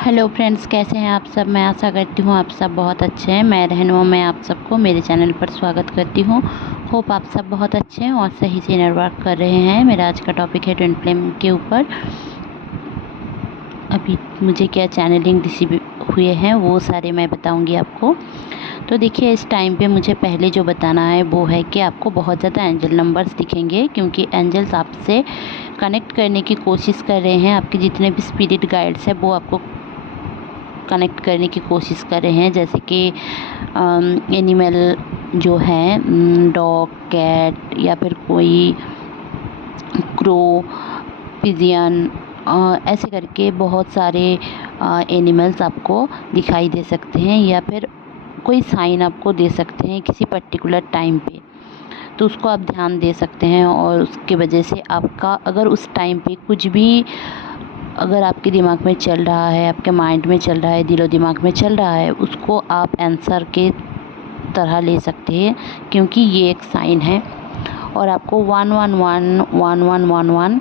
Hello friends, कैसे हैं आप सब। मैं आशा करती हूँ आप सब बहुत अच्छे हैं। मैं रहनुमा मैं आप सबको मेरे चैनल पर स्वागत करती हूँ। होप आप सब बहुत अच्छे हैं और सही से इनर वर्क कर रहे हैं। मेरा आज का टॉपिक है ट्विन फ्लेम के ऊपर। अभी मुझे क्या चैनलिंग रिसीव हुए हैं वो सारे मैं बताऊँगी आपको। तो देखिए, इस टाइम पे मुझे पहले जो बताना है वो है कि आपको बहुत ज़्यादा एंजल नंबर्स दिखेंगे, क्योंकि एंजल्स आपसे कनेक्ट करने की कोशिश कर रहे हैं। आपके जितने भी स्पिरिट गाइड्स हैं वो आपको कनेक्ट करने की कोशिश कर रहे हैं, जैसे कि एनिमल जो हैं, डॉग, कैट या फिर कोई क्रो, पिजियन, ऐसे करके बहुत सारे एनिमल्स आपको दिखाई दे सकते हैं, या फिर कोई साइन आपको दे सकते हैं किसी पर्टिकुलर टाइम पे। तो उसको आप ध्यान दे सकते हैं, और उसके वजह से आपका अगर उस टाइम पे कुछ भी अगर आपके दिमाग में चल रहा है, आपके माइंड में चल रहा है, दिलो दिमाग में चल रहा है, उसको आप आंसर के तरह ले सकते हैं, क्योंकि ये एक साइन है। और आपको 111 1111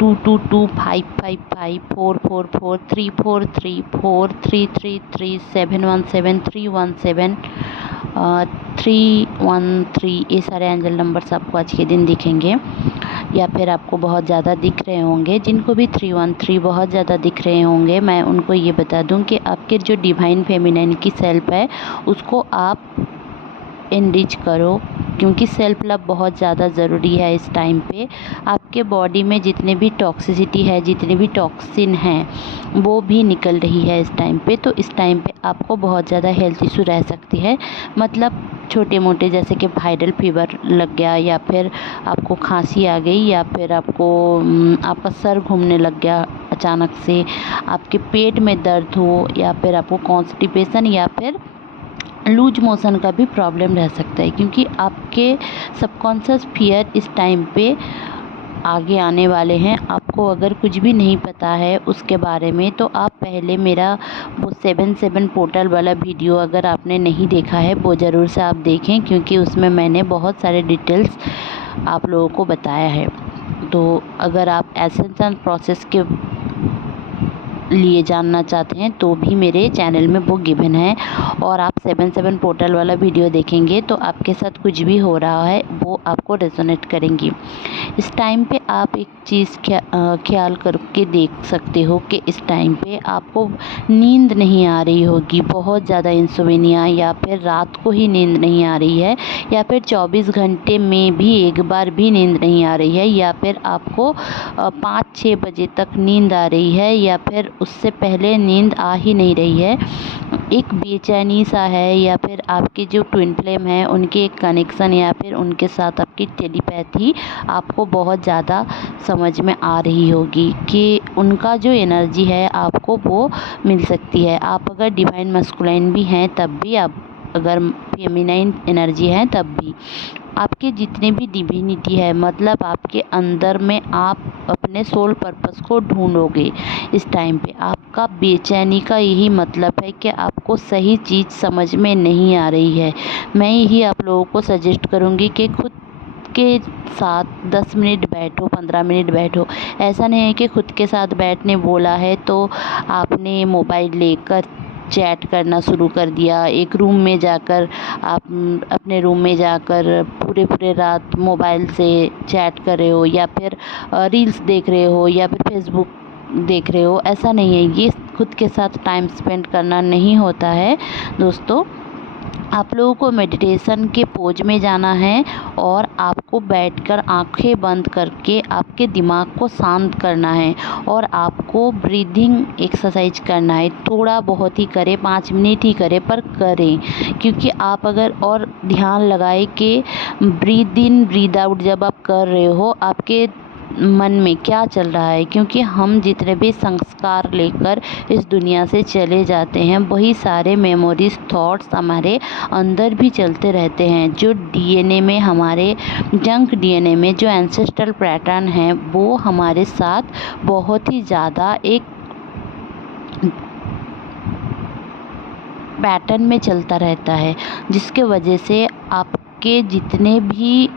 222 555 444 343 4333 717 317 313 ये सारे एंजल नंबर्स आपको आज के दिन दिखेंगे। या फिर आपको बहुत ज़्यादा दिख रहे होंगे, जिनको भी 313 बहुत ज़्यादा दिख रहे होंगे, मैं उनको ये बता दूं कि आपके जो डिवाइन फेमिनिन की सेल्फ है उसको आप एनरिच करो, क्योंकि सेल्फ लव बहुत ज़्यादा ज़रूरी है इस टाइम पे। आपके बॉडी में जितने भी टॉक्सिसिटी है, जितने भी टॉक्सिन हैं, वो भी निकल रही है इस टाइम पे। तो इस टाइम पे आपको बहुत ज़्यादा हेल्थ इशू रह सकती है, मतलब छोटे मोटे, जैसे कि वायरल फीवर लग गया, या फिर आपको खांसी आ गई, या फिर आपको आपका सर घूमने लग गया अचानक से, आपके पेट में दर्द हो, या फिर आपको कॉन्स्टिपेशन या फिर लूज मोशन का भी प्रॉब्लम रह सकता है, क्योंकि आपके सबकॉन्शियस फियर इस टाइम पे आगे आने वाले हैं। आपको अगर कुछ भी नहीं पता है उसके बारे में, तो आप पहले मेरा वो 7 पोर्टल वाला वीडियो अगर आपने नहीं देखा है वो ज़रूर से आप देखें, क्योंकि उसमें मैंने बहुत सारे डिटेल्स आप लोगों को बताया है। तो अगर आप एसेंशियल प्रोसेस के लिए जानना चाहते हैं तो भी मेरे चैनल में वो गिवन है, और आप 7 पोर्टल वाला वीडियो देखेंगे तो आपके साथ कुछ भी हो रहा है वो आपको रेजोनेट करेंगी। इस टाइम पे आप एक चीज़ ख्याल करके देख सकते हो कि इस टाइम पे आपको नींद नहीं आ रही होगी, बहुत ज़्यादा इंसोम्निया, या फिर रात को ही नींद नहीं आ रही है, या फिर 24 घंटे में भी एक बार भी नींद नहीं आ रही है, या फिर आपको 5-6 बजे तक नींद आ रही है, या फिर उससे पहले नींद आ ही नहीं रही है। एक बेचैनी सा है, या फिर आपके जो ट्विन फ्लेम है उनके एक कनेक्शन, या फिर उनके साथ आपकी टेलीपैथी आपको बहुत ज़्यादा समझ में आ रही होगी कि उनका जो एनर्जी है आपको वो मिल सकती है। आप अगर डिवाइन मस्कुलाइन भी हैं तब भी, आप अगर फेमिनाइन एनर्जी है तब भी, आपके जितने भी डिविनिटी है, मतलब आपके अंदर में आप अपने सोल पर्पस को ढूंढोगे इस टाइम पे। आपका बेचैनी का यही मतलब है कि आपको सही चीज़ समझ में नहीं आ रही है। मैं यही आप लोगों को सजेस्ट करूँगी कि खुद के साथ 10 मिनट बैठो, 15 मिनट बैठो। ऐसा नहीं है कि खुद के साथ बैठने बोला है तो आपने मोबाइल लेकर चैट करना शुरू कर दिया। एक रूम में जाकर आप अपने रूम में जाकर पूरे पूरे रात मोबाइल से चैट कर रहे हो, या फिर रील्स देख रहे हो, या फिर फेसबुक देख रहे हो। ऐसा नहीं है, ये खुद के साथ टाइम स्पेंड करना नहीं होता है दोस्तों। आप लोगों को मेडिटेशन के पोज में जाना है, और आपको बैठकर आंखें बंद करके आपके दिमाग को शांत करना है, और आपको ब्रीदिंग एक्सरसाइज करना है। थोड़ा बहुत ही करें, 5 मिनट ही करें, पर करें, क्योंकि आप अगर और ध्यान लगाए कि ब्रीद इन ब्रीद आउट जब आप कर रहे हो आपके मन में क्या चल रहा है, क्योंकि हम जितने भी संस्कार लेकर इस दुनिया से चले जाते हैं वही सारे मेमोरीज, थॉट्स हमारे अंदर भी चलते रहते हैं। जो डीएनए में, हमारे जंक डीएनए में जो एंसेस्ट्रल पैटर्न है वो हमारे साथ बहुत ही ज़्यादा एक पैटर्न में चलता रहता है, जिसके वजह से आपके जितने भी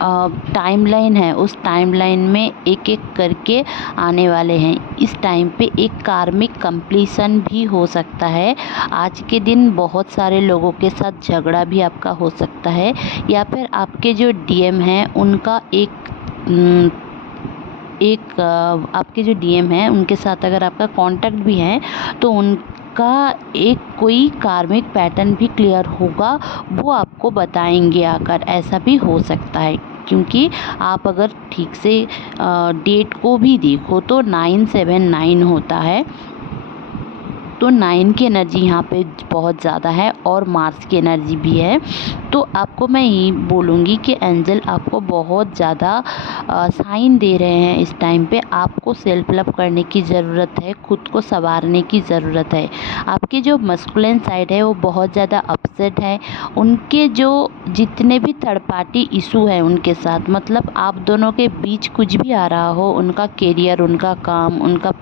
टाइमलाइन है उस टाइमलाइन में एक एक करके आने वाले हैं। इस टाइम पे एक कार्मिक कंप्लीशन भी हो सकता है। आज के दिन बहुत सारे लोगों के साथ झगड़ा भी आपका हो सकता है, या फिर आपके जो डीएम हैं उनका आपके जो डीएम हैं उनके साथ अगर आपका कांटेक्ट भी है तो उनका एक कोई कार्मिक पैटर्न भी क्लियर होगा, वो आपको बताएंगे आकर। ऐसा भी हो सकता है, क्योंकि आप अगर ठीक से डेट को भी देखो तो 979 होता है, तो 9 की एनर्जी यहाँ पे बहुत ज़्यादा है और मार्स की एनर्जी भी है। तो आपको मैं यही बोलूँगी कि एंजल आपको बहुत ज़्यादा साइन दे रहे हैं। इस टाइम पे आपको सेल्फ लव करने की ज़रूरत है, खुद को संवारने की ज़रूरत है। आपकी जो मस्कुलिन साइड है वो बहुत ज़्यादा अपसेट है। उनके जो जितने भी थर्ड पार्टी इशू है उनके साथ, मतलब आप दोनों के बीच कुछ भी आ रहा हो, उनका करियर, उनका काम, उनका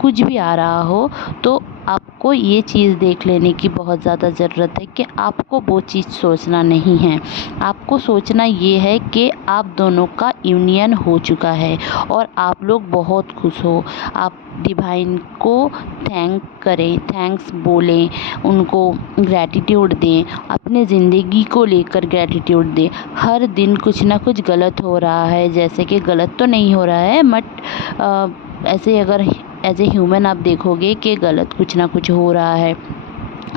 कुछ भी आ रहा हो, तो आपको ये चीज़ देख लेने की बहुत ज़्यादा ज़रूरत है कि आपको वो चीज़ सोचना नहीं है। आपको सोचना ये है कि आप दोनों का यूनियन हो चुका है और आप लोग बहुत खुश हो। आप डिवाइन को थैंक करें, थैंक्स बोलें, उनको ग्रैटिट्यूड दें, अपने ज़िंदगी को लेकर ग्रैटिट्यूड दें। हर दिन कुछ ना कुछ गलत हो रहा है, जैसे कि गलत तो नहीं हो रहा है बट ऐसे अगर एज ए ह्यूमन आप देखोगे कि गलत कुछ ना कुछ हो रहा है।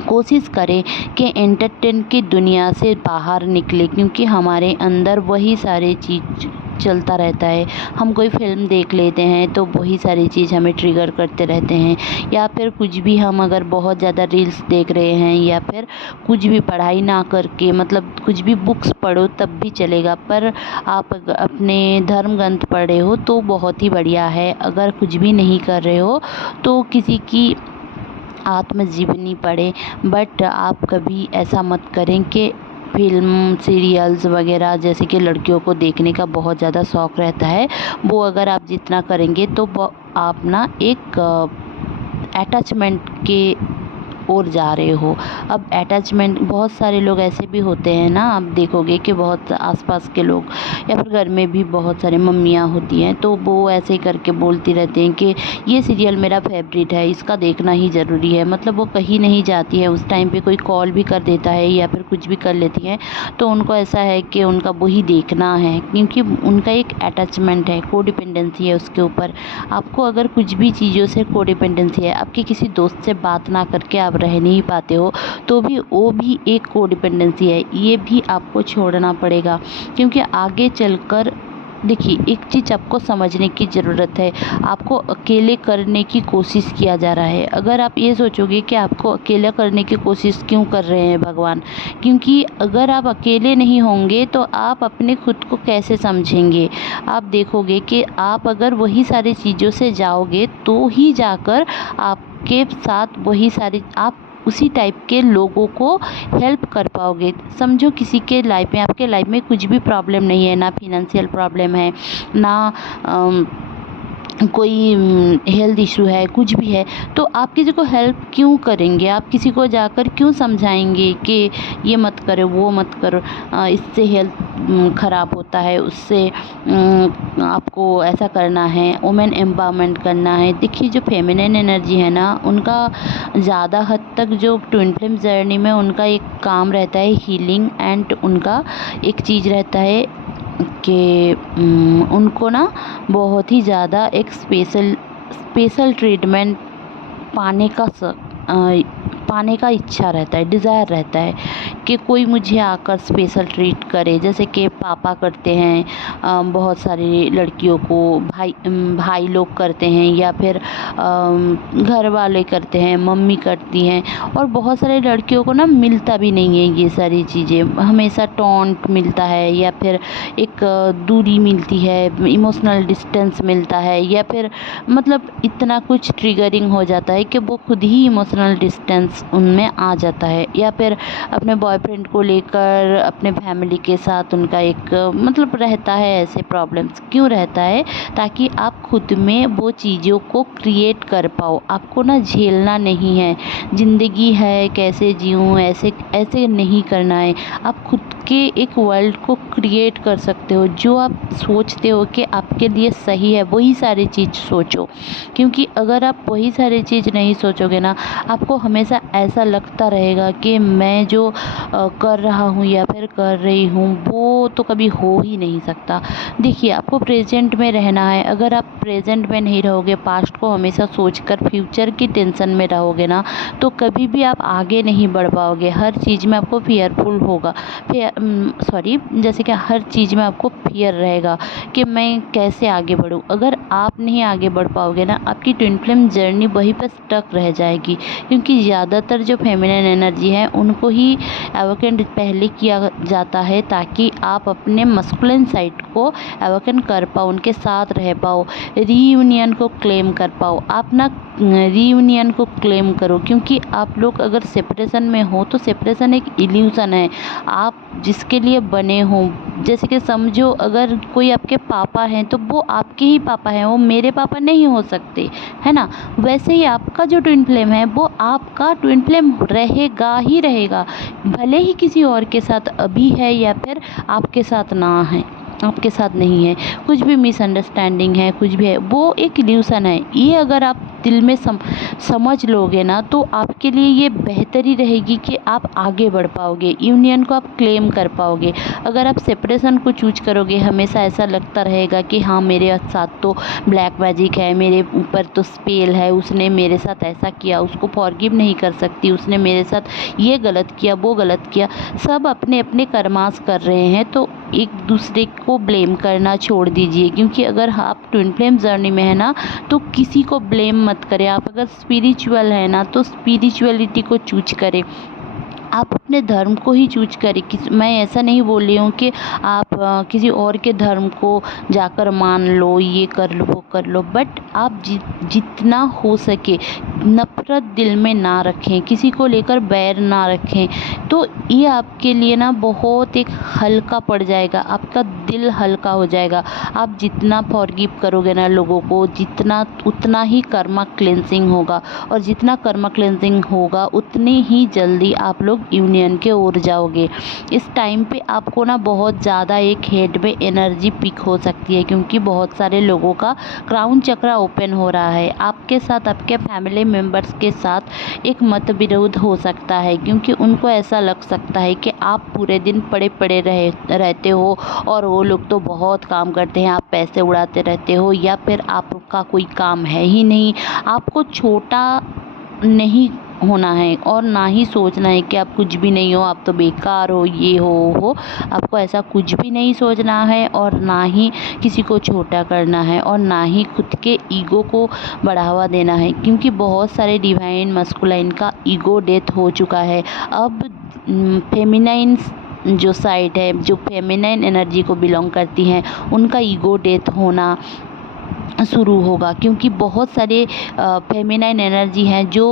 कोशिश करें कि एंटरटेन की दुनिया से बाहर निकले, क्योंकि हमारे अंदर वही सारी चीज़ चलता रहता है। हम कोई फिल्म देख लेते हैं तो वही सारी चीज़ हमें ट्रिगर करते रहते हैं, या फिर कुछ भी हम अगर बहुत ज़्यादा रील्स देख रहे हैं, या फिर कुछ भी पढ़ाई ना करके, मतलब कुछ भी बुक्स पढ़ो तब भी चलेगा, पर आप अपने धर्म ग्रंथ पढ़ रहे हो तो बहुत ही बढ़िया है। अगर कुछ भी नहीं कर रहे हो तो किसी की आत्मजीवनी पढ़े, बट आप कभी ऐसा मत करें कि फिल्म सीरियल्स वगैरह, जैसे कि लड़कियों को देखने का बहुत ज़्यादा शौक़ रहता है, वो अगर आप जितना करेंगे तो आप ना एक अटैचमेंट के ओर जा रहे हो। अब अटैचमेंट, बहुत सारे लोग ऐसे भी होते हैं ना, आप देखोगे कि बहुत आसपास के लोग या फिर घर में भी बहुत सारे मम्मियाँ होती हैं, तो वो ऐसे ही करके बोलती रहती हैं कि ये सीरियल मेरा फेवरेट है, इसका देखना ही ज़रूरी है। मतलब वो कहीं नहीं जाती है, उस टाइम पे कोई कॉल भी कर देता है या फिर कुछ भी कर लेती हैं, तो उनको ऐसा है कि उनका वही देखना है, क्योंकि उनका एक अटैचमेंट है, कोडिपेंडेंसी है उसके ऊपर। आपको अगर कुछ भी चीज़ों से कोडिपेंडेंसी है, आपके किसी दोस्त से बात ना करके आप रह नहीं पाते हो, तो भी वो भी एक कोडिपेंडेंसी है। ये भी आपको छोड़ना पड़ेगा, क्योंकि आगे चलकर देखिए एक चीज़ आपको समझने की ज़रूरत है। आपको अकेले करने की कोशिश किया जा रहा है। अगर आप ये सोचोगे कि आपको अकेला करने की कोशिश क्यों कर रहे हैं भगवान, क्योंकि अगर आप अकेले नहीं होंगे तो आप अपने खुद को कैसे समझेंगे। आप देखोगे कि आप अगर वही सारी चीज़ों से जाओगे तो ही जाकर आपके साथ वही सारी, आप उसी टाइप के लोगों को हेल्प कर पाओगे। समझो किसी के लाइफ में, आपके लाइफ में कुछ भी प्रॉब्लम नहीं है, ना फिनेंशियल प्रॉब्लम है, ना कोई हेल्थ इशू है, कुछ भी है, तो आप किसी को हेल्प क्यों करेंगे? आप किसी को जाकर क्यों समझाएंगे कि ये मत करो, वो मत करो, इससे हेल्थ ख़राब होता है, उससे आपको ऐसा करना है, वुमेन एम्पावरमेंट करना है। देखिए जो फेमिनिन एनर्जी है ना, उनका ज़्यादा हद तक जो ट्विन फ्लेम जर्नी में उनका एक काम रहता है हीलिंग, एंड उनका एक चीज़ रहता है कि उनको ना बहुत ही ज़्यादा एक स्पेशल ट्रीटमेंट पाने का इच्छा रहता है, डिज़ायर रहता है कि कोई मुझे आकर स्पेशल ट्रीट करे, जैसे कि पापा करते हैं बहुत सारी लड़कियों को, भाई लोग करते हैं, या फिर घर वाले करते हैं, मम्मी करती हैं। और बहुत सारे लड़कियों को ना मिलता भी नहीं है ये सारी चीज़ें, हमेशा टॉन्ट मिलता है, या फिर एक दूरी मिलती है, इमोशनल डिस्टेंस मिलता है, या फिर मतलब इतना कुछ ट्रिगरिंग हो जाता है कि वो खुद ही इमोशनल डिस्टेंस उनमें आ जाता है। या फिर अपने बॉयफ्रेंड को लेकर अपने फैमिली के साथ उनका एक मतलब रहता है, ऐसे प्रॉब्लम्स क्यों रहता है, ताकि आप खुद में वो चीज़ों को क्रिएट कर पाओ। आपको ना झेलना नहीं है, ज़िंदगी है कैसे जीऊँ, ऐसे ऐसे नहीं करना है। आप खुद के एक वर्ल्ड को क्रिएट कर सकते हो। जो आप सोचते हो कि आपके लिए सही है वही सारी चीज़ सोचो, क्योंकि अगर आप वही सारी चीज़ नहीं सोचोगे ना, आपको हमेशा ऐसा लगता रहेगा कि मैं जो कर रहा हूँ या फिर कर रही हूँ वो तो कभी हो ही नहीं सकता। देखिए, आपको प्रेजेंट में रहना है। अगर आप प्रेजेंट में नहीं रहोगे, पास्ट को हमेशा सोचकर फ्यूचर की टेंशन में रहोगे ना, तो कभी भी आप आगे नहीं बढ़ पाओगे। हर चीज़ में आपको फियरफुल होगा, जैसे कि हर चीज़ में आपको फियर रहेगा कि मैं कैसे आगे बढ़ूँ। अगर आप नहीं आगे बढ़ पाओगे ना, आपकी ट्विन फ्लेम जर्नी वहीं पर स्टक रह जाएगी, क्योंकि ज़्यादातर जो फेमिनिन एनर्जी है उनको ही अवेकन पहले किया जाता है, ताकि आप अपने मस्कुलिन साइड को अवेकन कर पाओ, उनके साथ रह पाओ, रीयूनियन को क्लेम कर पाओ। आप ना रीयूनियन को क्लेम करो, क्योंकि आप लोग अगर सेपरेशन में हो तो सेपरेशन एक इल्यूज़न है। आप जिसके लिए बने हो, जैसे कि समझो अगर कोई आपके पापा हैं तो वो आपके ही पापा हैं, वो मेरे पापा नहीं हो सकते, है ना। वैसे ही आपका जो ट्विन फ्लेम है वो आपका ट्विन फ्लेम रहेगा ही रहेगा, भले ही किसी और के साथ अभी है या फिर आपके साथ ना है, आपके साथ नहीं है। कुछ भी मिसअंडरस्टैंडिंग है, कुछ भी है, वो एक इल्यूशन है। ये अगर आप दिल में समझ लोगे ना, तो आपके लिए ये बेहतरी रहेगी कि आप आगे बढ़ पाओगे, यूनियन को आप क्लेम कर पाओगे। अगर आप सेपरेशन को चूज करोगे, हमेशा ऐसा लगता रहेगा कि हाँ मेरे साथ तो ब्लैक मैजिक है, मेरे ऊपर तो स्पेल है, उसने मेरे साथ ऐसा किया, उसको फॉरगिव नहीं कर सकती, उसने मेरे साथ ये गलत किया, वो गलत किया। सब अपने अपने कर्मास कर रहे हैं, तो एक दूसरे को ब्लेम करना छोड़ दीजिए, क्योंकि अगर आप ट्विन फ्लेम जर्नी में है ना, तो किसी को ब्लेम मत करें। आप अगर स्पिरिचुअल है ना, तो स्पिरिचुअलिटी को चूज करें, आप अपने धर्म को ही चूज करें। मैं ऐसा नहीं बोल रही हूँ कि आप किसी और के धर्म को जाकर मान लो, ये कर लो वो कर लो, बट आप जितना हो सके नफरत दिल में ना रखें, किसी को लेकर बैर ना रखें। तो ये आपके लिए ना बहुत एक हल्का पड़ जाएगा, आपका दिल हल्का हो जाएगा। आप जितना फॉरगिव करोगे ना लोगों को, जितना उतना ही कर्मा क्लेंसिंग होगा, और जितना कर्मा क्लेंसिंग होगा उतनी ही जल्दी आप लोग यूनियन के ओर जाओगे। इस टाइम पे आपको ना बहुत ज़्यादा एक हेड में एनर्जी पिक हो सकती है, क्योंकि बहुत सारे लोगों का क्राउन चक्रा ओपन हो रहा है। आपके साथ, आपके फैमिली मेम्बर्स के साथ एक मतविरोध हो सकता है, क्योंकि उनको ऐसा लग सकता है कि आप पूरे दिन पड़े पड़े रहते हो और वो लोग तो बहुत काम करते हैं, आप पैसे उड़ाते रहते हो, या फिर आपका कोई काम है ही नहीं। आपको छोटा नहीं होना है और ना ही सोचना है कि आप कुछ भी नहीं हो, आप तो बेकार हो, ये हो। आपको ऐसा कुछ भी नहीं सोचना है, और ना ही किसी को छोटा करना है, और ना ही खुद के ईगो को बढ़ावा देना है, क्योंकि बहुत सारे डिवाइन मस्कुलाइन का ईगो डेथ हो चुका है। अब फेमिनाइन जो साइड है, जो फेमिनाइन एनर्जी को बिलोंग करती हैं, उनका ईगो डेथ होना शुरू होगा, क्योंकि बहुत सारे फेमिनाइन एनर्जी हैं जो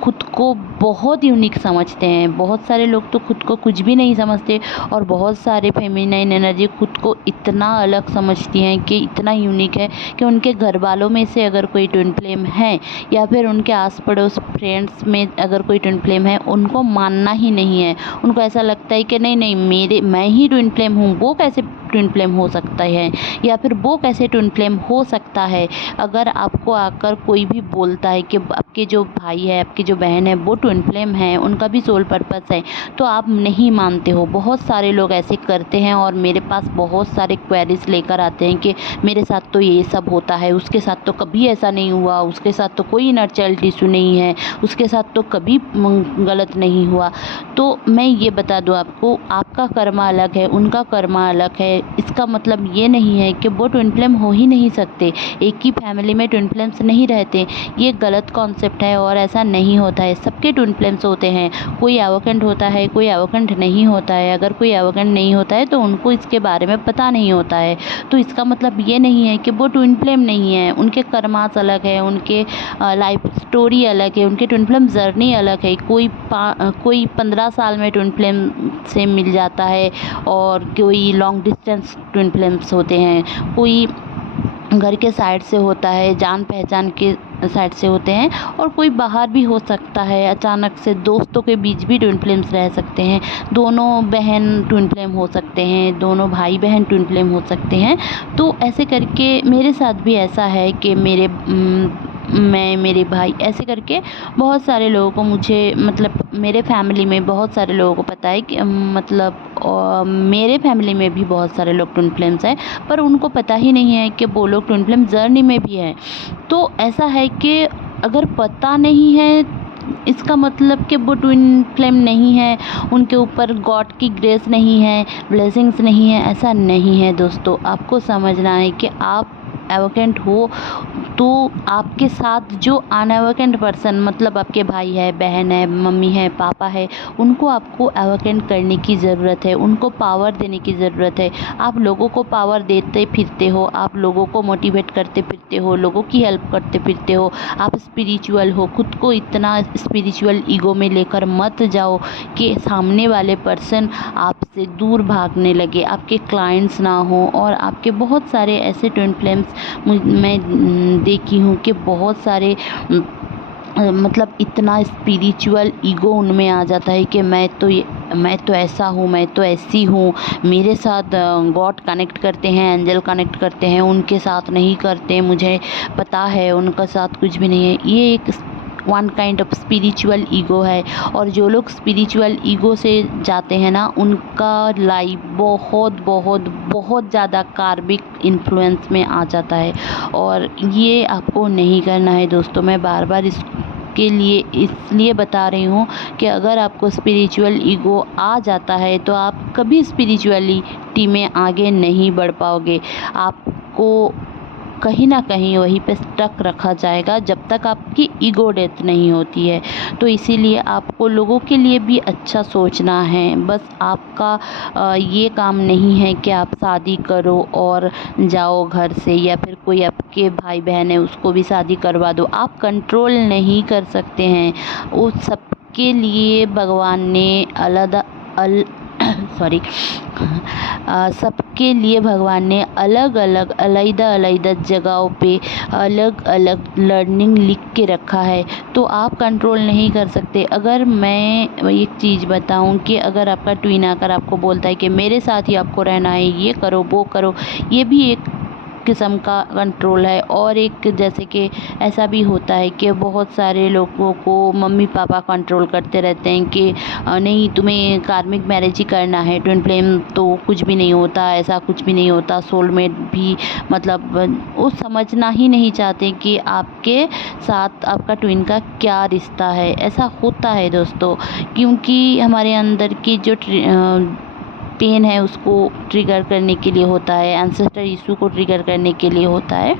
खुद को बहुत यूनिक समझते हैं। बहुत सारे लोग तो खुद को कुछ भी नहीं समझते, और बहुत सारे फेमिनाइन एनर्जी खुद को इतना अलग समझती हैं कि इतना यूनिक है कि उनके घर वालों में से अगर कोई ट्विन फ्लेम है, या फिर उनके आस पड़ोस फ्रेंड्स में अगर कोई ट्विन फ्लेम है, उनको मानना ही नहीं है। उनको ऐसा लगता है कि नहीं नहीं, मैं ही ट्विन फ्लेम हूँ, वो कैसे ट्विन फ्लेम हो सकता है, या फिर वो कैसे ट्विन फ्लेम हो सकता है। अगर आपको आकर कोई भी बोलता है कि आपके जो भाई है, आपकी जो बहन है, वो ट्विन फ्लेम है, उनका भी सोल पर्पस है, तो आप नहीं मानते हो। बहुत सारे लोग ऐसे करते हैं, और मेरे पास बहुत सारे क्वेरीज लेकर आते हैं कि मेरे साथ तो ये सब होता है, उसके साथ तो कभी ऐसा नहीं हुआ, उसके साथ तो कोई इनर चाइल्ड इशू नहीं है, उसके साथ तो कभी गलत नहीं हुआ। तो मैं ये बता दूँ आपको, आपका कर्मा अलग है, उनका कर्मा अलग है। इसका मतलब ये नहीं है कि वो ट्विन फ्लेम हो ही नहीं सकते। एक ही फैमिली में ट्विन फ्लेम्स नहीं रहते, ये गलत कॉन्सेप्ट है, और ऐसा नहीं होता है। सबके ट्विन फ्लेम्स होते हैं, कोई एवोकेंट होता है, कोई एवोकेंट नहीं होता है। अगर कोई एवोकेंट नहीं होता है तो उनको इसके बारे में पता नहीं होता है, तो इसका मतलब ये नहीं है कि वो ट्विन फ्लेम नहीं है। उनके कर्मास अलग है, उनके लाइफ स्टोरी अलग है, उनके ट्विन फ्लेम जर्नी अलग है। कोई 15 साल में ट्विन फ्लेम से मिल जाता है, और कोई लॉन्ग डिस्टेंस ट्विन फ्लेम्स होते हैं, कोई घर के साइड से होता है, जान पहचान के साइड से होते हैं, और कोई बाहर भी हो सकता है। अचानक से दोस्तों के बीच भी ट्विन फ्लेम्स रह सकते हैं, दोनों बहन ट्विन फ्लेम हो सकते हैं, दोनों भाई बहन ट्विन फ्लेम हो सकते हैं। तो ऐसे करके मेरे साथ भी ऐसा है कि मेरे भाई ऐसे करके बहुत सारे लोगों को, मुझे मतलब मेरे फैमिली में बहुत सारे लोगों को पता है कि मेरे फैमिली में भी बहुत सारे लोग ट्विन फ्लेम्स हैं, पर उनको पता ही नहीं है कि वो लोग ट्विन फ्लेम जर्नी में भी हैं। तो ऐसा है कि अगर पता नहीं है, इसका मतलब कि वो ट्विन फ्लेम नहीं है, उनके ऊपर गॉड की ग्रेस नहीं है, ब्लेसिंग्स नहीं है, ऐसा नहीं है दोस्तों। आपको समझना है कि आप एवोकेंट हो, तो आपके साथ जो अनएवोकेंट पर्सन, मतलब आपके भाई है, बहन है, मम्मी है, पापा है, उनको आपको एवोकेंट करने की ज़रूरत है, उनको पावर देने की ज़रूरत है। आप लोगों को पावर देते फिरते हो, आप लोगों को मोटिवेट करते फिरते हो, लोगों की हेल्प करते फिरते हो, आप स्पिरिचुअल हो। खुद को इतना स्पिरिचुअल ईगो में लेकर मत जाओ कि सामने वाले पर्सन आपसे दूर भागने लगे, आपके क्लाइंट्स ना हो। और आपके बहुत सारे ऐसे ट्विन फ्लेम्स मैं देखी हूँ कि बहुत सारे मतलब इतना स्पिरिचुअल ईगो उनमें आ जाता है कि मैं तो ऐसा हूँ, मैं तो ऐसी हूँ, मेरे साथ गॉड कनेक्ट करते हैं, एंजल कनेक्ट करते हैं, उनके साथ नहीं करते, मुझे पता है उनका साथ कुछ भी नहीं है। ये एक one kind of spiritual ego है। और जो लोग स्पिरिचुअल ईगो से जाते हैं ना, उनका लाइफ बहुत बहुत बहुत ज़्यादा कार्मिक इन्फ्लुएंस में आ जाता है, और ये आपको नहीं करना है दोस्तों। मैं बार बार इसके लिए इसलिए बता रही हूँ कि अगर आपको स्पिरिचुअल ईगो आ जाता है तो आप कभी स्पिरिचुअलिटी में आगे नहीं बढ़ पाओगे। आपको कहीं ना कहीं वहीं पे स्टक रखा जाएगा जब तक आपकी ईगो डेथ नहीं होती है। तो इसीलिए आपको लोगों के लिए भी अच्छा सोचना है। बस आपका ये काम नहीं है कि आप शादी करो और जाओ घर से, या फिर कोई आपके भाई बहन है उसको भी शादी करवा दो। आप कंट्रोल नहीं कर सकते हैं। उस सबके लिए भगवान ने सबके लिए भगवान ने अलग अलग अलग जगहों पे अलग अलग लर्निंग लिख के रखा है। तो आप कंट्रोल नहीं कर सकते। अगर मैं एक चीज़ बताऊं कि अगर आपका ट्विन आकर आपको बोलता है कि मेरे साथ ही आपको रहना है, ये करो वो करो, ये भी एक किस्म का कंट्रोल है। और एक जैसे कि ऐसा भी होता है कि बहुत सारे लोगों को मम्मी पापा कंट्रोल करते रहते हैं कि नहीं तुम्हें कार्मिक मैरिज ही करना है, ट्विन फ्लेम तो कुछ भी नहीं होता, ऐसा कुछ भी नहीं होता, सोलमेट भी, मतलब वो समझना ही नहीं चाहते कि आपके साथ आपका ट्विन का क्या रिश्ता है। ऐसा होता है दोस्तों, क्योंकि हमारे अंदर की जो पेन है उसको ट्रिगर करने के लिए होता है, एंसेस्टर इशू को ट्रिगर करने के लिए होता है।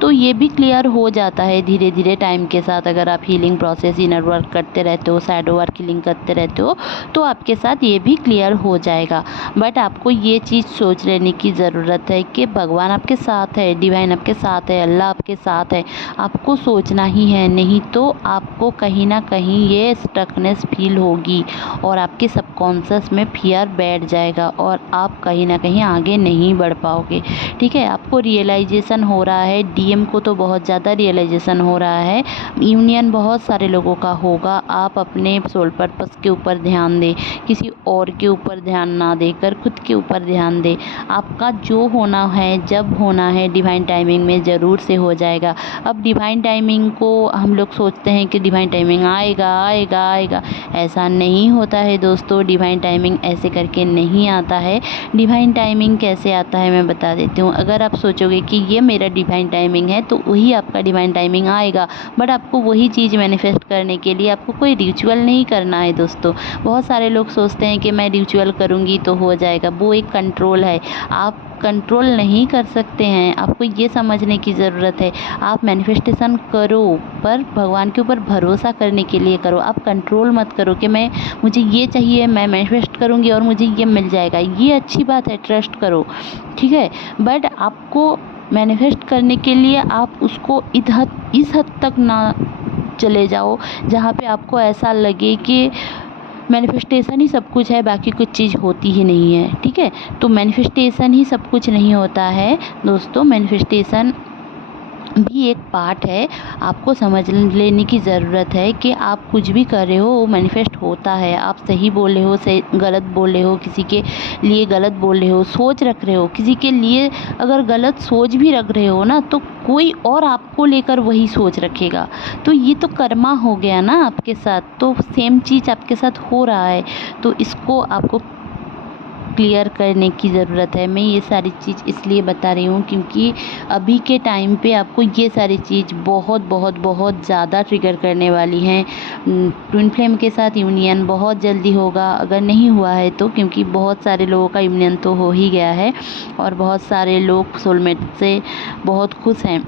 तो ये भी क्लियर हो जाता है धीरे धीरे टाइम के साथ। अगर आप हीलिंग प्रोसेस, इनर वर्क करते रहते हो, शैडो वर्क हीलिंग करते रहते हो, तो आपके साथ ये भी क्लियर हो जाएगा। बट आपको ये चीज़ सोच लेने की ज़रूरत है कि भगवान आपके साथ है, डिवाइन आपके साथ है, अल्लाह आपके साथ है। आपको सोचना ही है, नहीं तो आपको कहीं ना कहीं ये स्टकनेस फील होगी और आपके सबकॉन्शियस में फियर बैठ जाएगा और आप कहीं ना कहीं आगे नहीं बढ़ पाओगे। ठीक है, आपको रियलाइजेशन हो रहा है, डीएम को तो बहुत ज़्यादा रियलाइजेशन हो रहा है, यूनियन बहुत सारे लोगों का होगा। आप अपने सोल पर्पस के ऊपर ध्यान दें, किसी और के ऊपर ध्यान ना देकर खुद के ऊपर ध्यान दें। आपका जो होना है, जब होना है, डिवाइन टाइमिंग में ज़रूर से हो जाएगा। अब डिवाइन टाइमिंग को हम लोग सोचते हैं कि डिवाइन टाइमिंग आएगा आएगा आएगा, ऐसा नहीं होता है दोस्तों। डिवाइन टाइमिंग ऐसे करके नहीं आता है। डिवाइन टाइमिंग कैसे आता है मैं बता देती हूँ। अगर आप सोचोगे कि ये मेरा डिवाइन टाइमिंग है, तो वही आपका डिवाइन टाइमिंग आएगा। बट आपको वही चीज़ मैनिफेस्ट करने के लिए आपको कोई रिचुअल नहीं करना है दोस्तों। बहुत सारे लोग सोचते हैं कि मैं रिचुअल करूँगी तो हो जाएगा, वो एक कंट्रोल है। आप कंट्रोल नहीं कर सकते हैं, आपको ये समझने की ज़रूरत है। आप मैनिफेस्टेशन करो, पर भगवान के ऊपर भरोसा करने के लिए करो। आप कंट्रोल मत करो कि मुझे ये चाहिए, मैं मैनिफेस्ट करूँगी और मुझे ये मिल जाएगा। ये अच्छी बात है, ट्रस्ट करो, ठीक है, बट आपको मैनिफेस्ट करने के लिए आप उसको इस हद तक ना चले जाओ जहाँ पे आपको ऐसा लगे कि मैनिफेस्टेशन ही सब कुछ है, बाकी कुछ चीज़ होती ही नहीं है। ठीक है, तो मैनिफेस्टेशन ही सब कुछ नहीं होता है दोस्तों। मैनिफेस्टेशन भी एक पार्ट है। आपको समझ लेने की ज़रूरत है कि आप कुछ भी कर रहे हो वो मैनिफेस्ट होता है। आप सही बोल रहे हो, सही गलत बोल रहे हो, किसी के लिए गलत बोल रहे हो, सोच रख रहे हो, किसी के लिए अगर गलत सोच भी रख रहे हो ना, तो कोई और आपको लेकर वही सोच रखेगा। तो ये तो कर्मा हो गया ना आपके साथ, तो सेम चीज़ आपके साथ हो रहा है। तो इसको आपको क्लियर करने की ज़रूरत है। मैं ये सारी चीज़ इसलिए बता रही हूँ क्योंकि अभी के टाइम पे आपको ये सारी चीज़ बहुत बहुत बहुत ज़्यादा ट्रिगर करने वाली हैं। ट्विन फ्लेम के साथ यूनियन बहुत जल्दी होगा, अगर नहीं हुआ है तो, क्योंकि बहुत सारे लोगों का यूनियन तो हो ही गया है और बहुत सारे लोग सोलमेट से बहुत खुश हैं।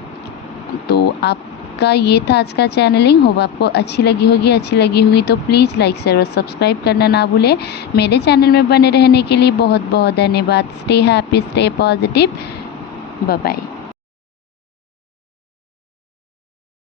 तो आपका ये था आज का चैनलिंग। होप आपको अच्छी लगी होगी। अच्छी लगी होगी तो प्लीज़ लाइक शेयर और सब्सक्राइब करना ना भूलें। मेरे चैनल में बने रहने के लिए बहुत बहुत धन्यवाद। Stay happy, stay positive, bye bye.